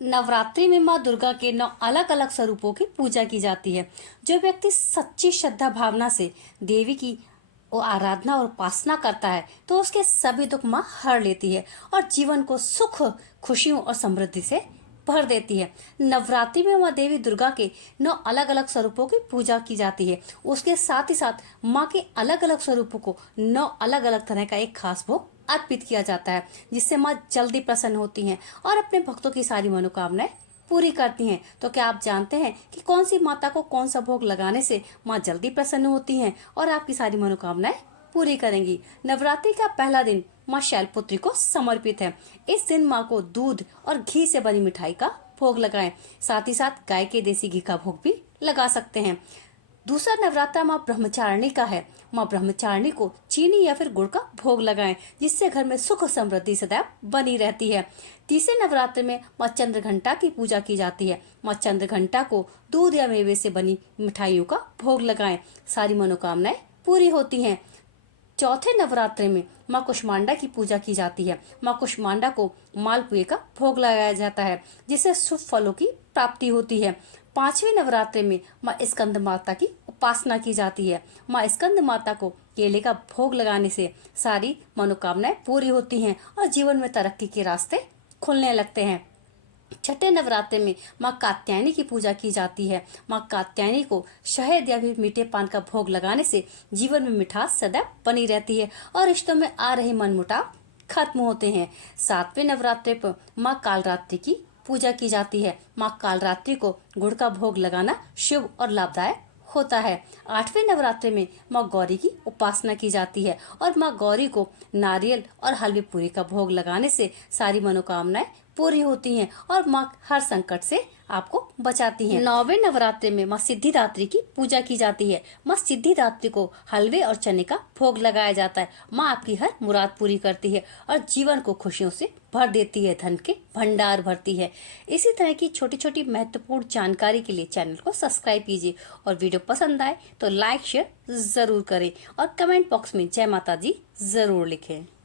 नवरात्रि में माँ दुर्गा के 9 अलग अलग स्वरूपों की पूजा की जाती है। जो व्यक्ति सच्ची श्रद्धा भावना से देवी की आराधना और उपासना करता है तो उसके सभी दुख माँ हर लेती है और जीवन को सुख, खुशियों और समृद्धि से भर देती है। नवरात्रि में माँ देवी दुर्गा के 9 अलग अलग स्वरूपों की पूजा की जाती है। उसके साथ ही साथ माँ के अलग अलग स्वरूपों को 9 अलग अलग तरह का एक खास भोग अर्पित किया जाता है, जिससे माँ जल्दी प्रसन्न होती हैं और अपने भक्तों की सारी मनोकामनाएं पूरी करती हैं। तो क्या आप जानते हैं कि कौन सी माता को कौन सा भोग लगाने से माँ जल्दी प्रसन्न होती हैं और आपकी सारी मनोकामनाएं पूरी करेंगी? नवरात्रि का पहला दिन माँ शैलपुत्री को समर्पित है। इस दिन माँ को दूध और घी से बनी मिठाई का भोग लगाएं। साथ ही साथ गाय के देसी घी का भोग भी लगा सकते हैं। दूसरा नवरात्रा माँ ब्रह्मचारिणी का है। माँ ब्रह्मचारिणी को चीनी या फिर गुड़ का भोग लगाएं, जिससे घर में सुख समृद्धि सदैव बनी रहती है। तीसरे नवरात्र में माँ चंद्रघंटा की पूजा की जाती है। माँ चंद्रघंटा को दूध या मेवे से बनी मिठाइयों का भोग लगाएं, सारी मनोकामनाएं पूरी होती हैं। चौथे नवरात्रि में माँ कुष्मांडा की पूजा की जाती है। माँ कुष्मांडा को मालपुए का भोग लगाया जाता है, जिससे शुभ फलों की प्राप्ति होती है। पांचवें नवरात्रि में माँ स्कंद माता की उपासना की जाती है। माँ स्कंद माता को केले का भोग लगाने से सारी मनोकामनाएं पूरी होती हैं और जीवन में तरक्की के रास्ते खुलने लगते हैं। छठे नवरात्रि में माँ कात्यायनी की पूजा की जाती है। माँ कात्यायनी को शहद या फिर मीठे पान का भोग लगाने से जीवन में मिठास सदैव बनी रहती है और रिश्तों में आ रहे मनमुटाव खत्म होते हैं। सातवें नवरात्रि पर माँ कालरात्रि की पूजा की जाती है। माँ कालरात्रि को गुड़ का भोग लगाना शुभ और लाभदायक होता है। आठवें नवरात्रि में माँ गौरी की उपासना की जाती है और माँ गौरी को नारियल और हलवे पूरी का भोग लगाने से सारी मनोकामनाएं पूरी होती हैं और माँ हर संकट से आपको बचाती हैं। नौवें नवरात्रि में माँ सिद्धिदात्री की पूजा की जाती है। माँ सिद्धिदात्री को हलवे और चने का भोग लगाया जाता है। माँ आपकी हर मुराद पूरी करती है और जीवन को खुशियों से भर देती है, धन के भंडार भरती है। इसी तरह की छोटी छोटी महत्वपूर्ण जानकारी के लिए चैनल को सब्सक्राइब कीजिए और वीडियो पसंद आए तो लाइक शेयर जरूर करें और कमेंट बॉक्स में जय माता जी जरूर लिखें।